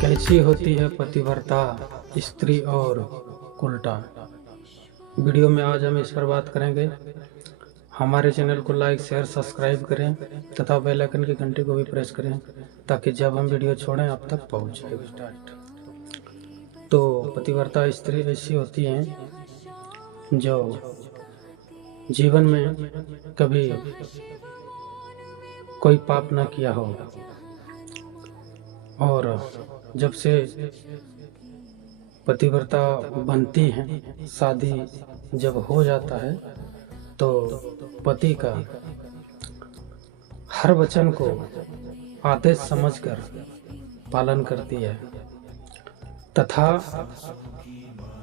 कैसी होती है पतिव्रता स्त्री और उल्टा। वीडियो में आज हम इस पर बात करेंगे। हमारे चैनल को लाइक शेयर सब्सक्राइब करें तथा बेल आइकन की घंटी को भी प्रेस करें ताकि जब हम वीडियो छोड़ें आप तक पहुंच जाए। तो पतिव्रता स्त्री ऐसी होती हैं जो जीवन में कभी कोई पाप न किया हो और जब से पतिव्रता बनती हैं, शादी जब हो जाता है तो पति का हर वचन को आदेश समझकर पालन करती है तथा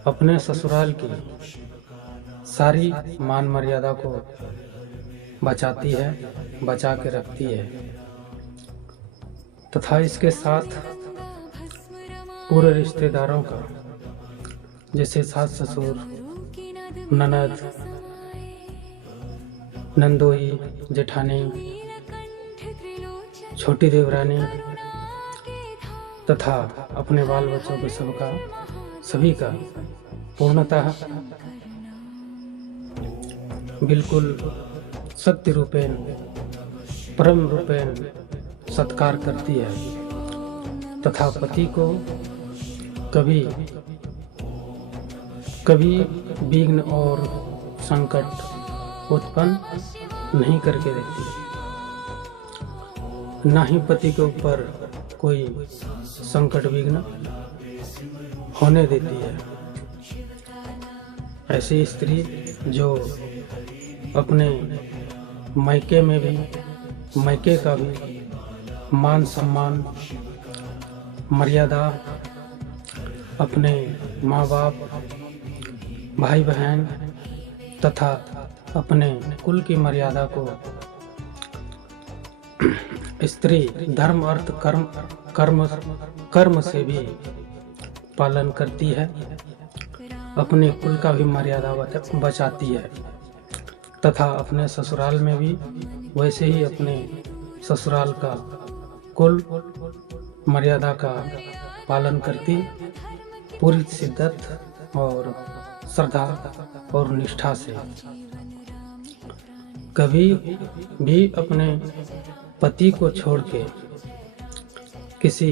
अपने ससुराल की सारी मान मर्यादा को बचाती है, बचा के रखती है तथा इसके साथ पूरे रिश्तेदारों का जैसे सास ससुर, ननद, नंदोई, जेठानी, छोटी देवरानी तथा अपने बाल बच्चों के सभी का पूर्णतः बिल्कुल सत्य रूपेण परम रूपेण सत्कार करती है तथा पति को कभी विघ्न और संकट उत्पन्न नहीं करके देती, ना ही पति के ऊपर कोई संकट विघ्न होने देती है। ऐसी स्त्री जो अपने मायके में भी मायके का भी मान सम्मान मर्यादा, अपने माँ बाप, भाई बहन तथा अपने कुल की मर्यादा को स्त्री धर्म अर्थ कर्म से भी पालन करती है, अपने कुल का भी मर्यादा बचाती है तथा अपने ससुराल में भी वैसे ही अपने ससुराल का कुल मर्यादा का पालन करती पूरी शिद्दत और श्रद्धा और निष्ठा से। कभी भी अपने पति को छोड़ के किसी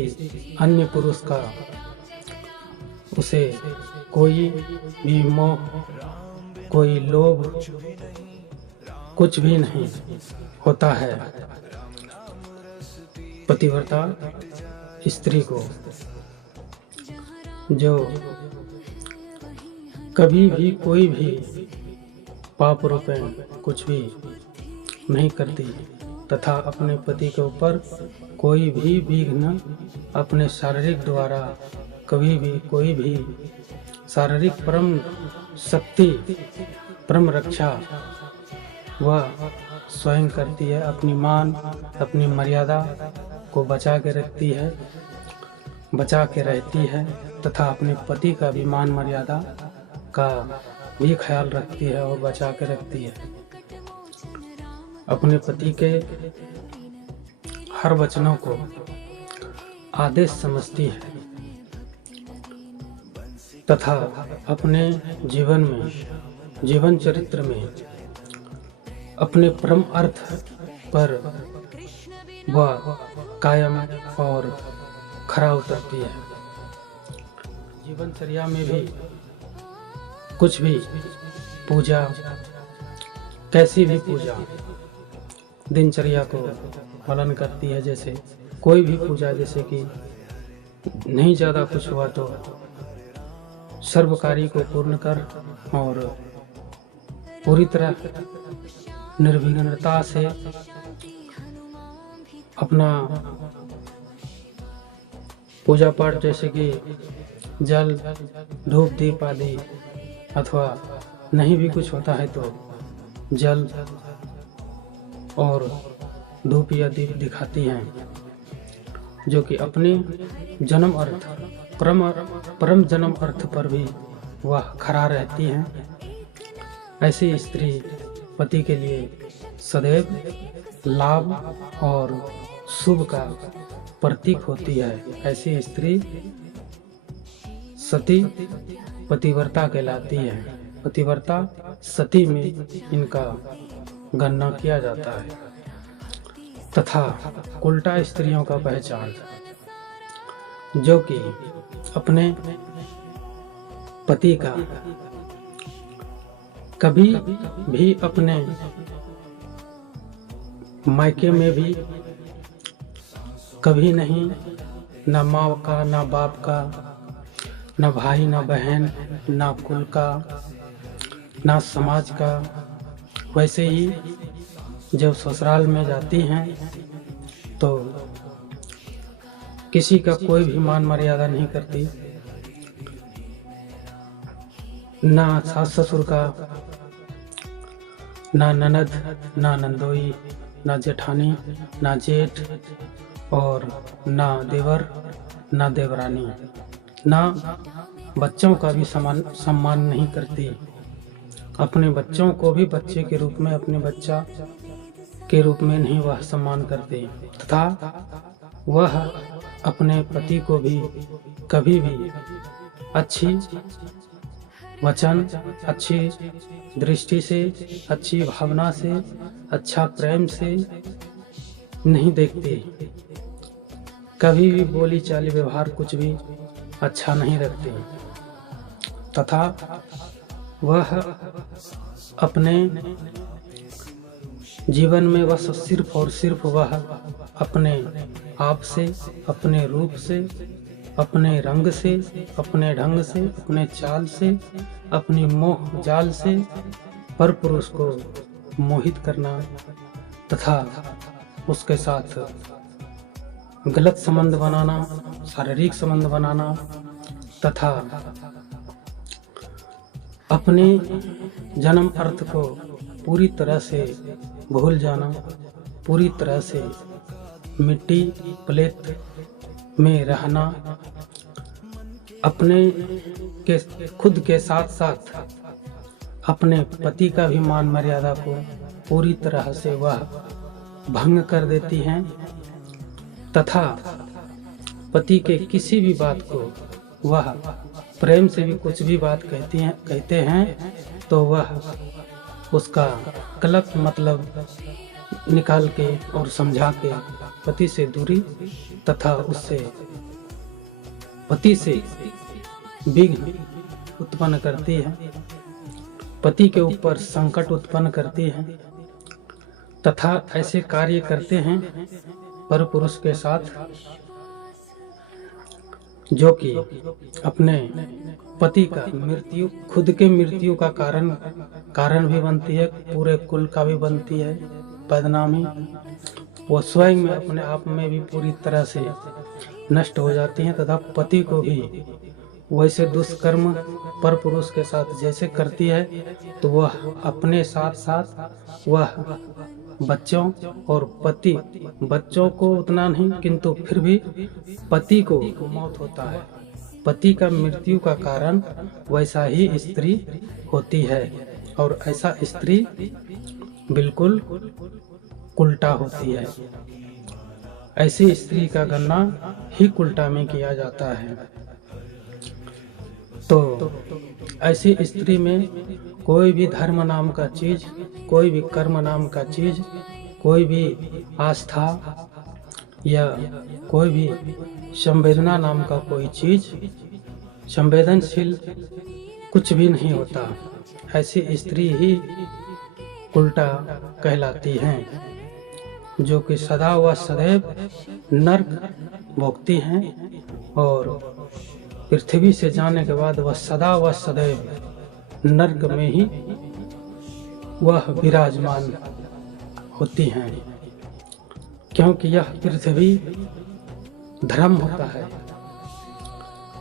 अन्य पुरुष का उसे कोई भी मोह, कोई लोभ कुछ भी नहीं होता है। पतिव्रता स्त्री को जो कभी भी कोई भी पाप रूपेण कुछ भी नहीं करती तथा अपने पति के ऊपर कोई भी विघ्न अपने शारीरिक द्वारा कभी भी कोई भी शारीरिक परम शक्ति परम रक्षा वह स्वयं करती है, अपनी मान अपनी मर्यादा को बचा के रखती है, बचा के रहती है तथा अपने पति का भी मान मर्यादा का भी ख्याल रखती है और बचा के रखती है। अपने पति के हर वचनों को आदेश समझती है तथा अपने जीवन चरित्र में अपने परम अर्थ पर वह कायम और खरा उतरती है। जीवनचर्या में भी कुछ भी पूजा, कैसी भी पूजा दिनचर्या को पालन करती है। जैसे कोई भी पूजा, जैसे कि नहीं ज़्यादा कुछ हुआ तो सर्व कार्य को पूर्ण कर और पूरी तरह निर्विघ्नता से अपना पूजा पाठ जैसे कि जल धूप दीप आदि, अथवा नहीं भी कुछ होता है तो जल और धूप या दीप दिखाती हैं, जो कि अपने जन्म अर्थ परम जन्म अर्थ पर भी वह खरा रहती हैं। ऐसी स्त्री पति के लिए सदैव लाभ और शुभ का प्रतीक होती है। ऐसी स्त्री सती पतिव्रता कहलाती है। पतिव्रता सती में इनका गणना किया जाता है। तथा उल्टा स्त्रियों का पहचान, जो कि अपने पति का कभी भी अपने मायके में भी कभी नहीं, न माँ का, न बाप का, न भाई, न बहन, न कुल का, न समाज का, वैसे ही जब ससुराल में जाती हैं तो किसी का कोई भी मान मर्यादा नहीं करती, ना सास ससुर का, ना ननद, ना नंदोई, ना जेठानी, ना जेठ, और ना देवर, ना देवरानी, ना बच्चों का भी सम्मान नहीं करती। अपने बच्चों को भी बच्चे के रूप में, अपने बच्चा के रूप में नहीं वह सम्मान करते, तथा वह अपने पति को भी कभी भी अच्छी वचन, अच्छी दृष्टि से, अच्छी भावना से, अच्छा प्रेम से नहीं देखते। कभी भी बोली चाली व्यवहार कुछ भी अच्छा नहीं रखते, तथा वह अपने जीवन में वह सिर्फ और सिर्फ वह अपने आप से, अपने रूप से, अपने रंग से, अपने ढंग से, अपने चाल से, अपनी मोह जाल से पर पुरुष को मोहित करना तथा उसके साथ गलत संबंध बनाना, शारीरिक संबंध बनाना, तथा अपने जन्म अर्थ को पूरी तरह से भूल जाना, पूरी तरह से मिट्टी प्लेट में रहना, अपने के खुद के साथ साथ अपने पति का भी मान मर्यादा को पूरी तरह से वह भंग कर देती हैं, तथा पति के किसी भी बात को वह प्रेम से भी कुछ भी बात कहते हैं तो वह उसका गलत मतलब निकाल के और समझा के पति से दूरी तथा उससे पति से विघ्न उत्पन्न करती है, पति के ऊपर संकट उत्पन्न करती है, तथा ऐसे कार्य करते हैं पर पुरुष के साथ जो कि अपने पति का मृत्यु, खुद के मृत्यु का कारण भी बनती है, पूरे कुल का भी बनती है बदनामी। वो स्वयं में अपने आप में भी पूरी तरह से नष्ट हो जाती हैं, तथा पति को भी वैसे दुष्कर्म पर पुरुष के साथ जैसे करती है तो वह अपने साथ साथ वह बच्चों और पति, बच्चों को उतना नहीं किंतु फिर भी पति को मौत होता है। पति का मृत्यु का कारण वैसा ही स्त्री होती है, और ऐसा स्त्री बिल्कुल उल्टा होती है। ऐसी स्त्री का गणना ही उल्टा में किया जाता है। तो ऐसी स्त्री में कोई भी धर्म नाम का चीज, कोई भी कर्म नाम का चीज, कोई भी आस्था या कोई भी संवेदना नाम का कोई चीज, संवेदनशील कुछ भी नहीं होता। ऐसी स्त्री ही उल्टा कहलाती हैं, जो कि सदा व सदैव नर्क भोगती हैं, और पृथ्वी से जाने के बाद वह सदा व सदैव नर्क में ही वह विराजमान होती हैं, क्योंकि यह पृथ्वी धर्म होता है।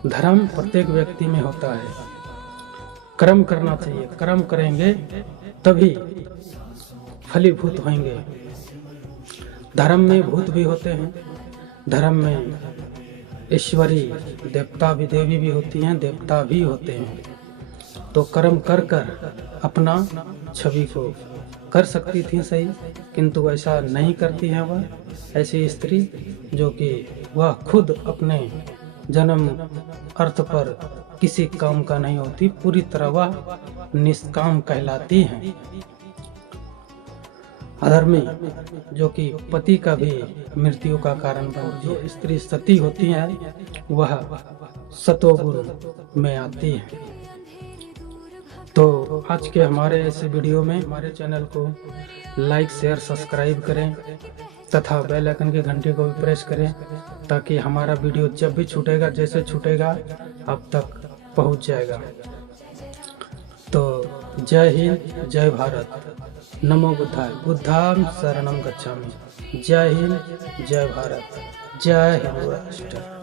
धर्म प्रत्येक व्यक्ति में होता है। कर्म करना चाहिए, कर्म करेंगे तभी फलीभूत होंगे। धर्म में भूत भी होते हैं, धर्म में ईश्वरी देवता भी, देवी भी होती हैं, देवता भी होते हैं। तो कर्म कर कर अपना छवि को कर सकती थी सही, किंतु ऐसा नहीं करती है वह ऐसी स्त्री। जो कि वह खुद अपने जन्म अर्थ पर किसी काम का नहीं होती, पूरी तरह वह निष्काम कहलाती हैं। अधर्मी जो कि पति का भी मृत्यु का कारण बनती है। जो स्त्री सती होती है वह सतोगुण में आती है। तो आज के हमारे ऐसे वीडियो में हमारे चैनल को लाइक शेयर सब्सक्राइब करें तथा बेल आइकन की घंटी को भी प्रेस करें, ताकि हमारा वीडियो जब भी छूटेगा, जैसे छूटेगा अब तक पहुंच जाएगा। तो जय हिंद, जय भारत, नमो बुद्धाय, बुद्धां शरणं गच्छामि। जय हिंद, जय भारत, जय हिंद राष्ट्र।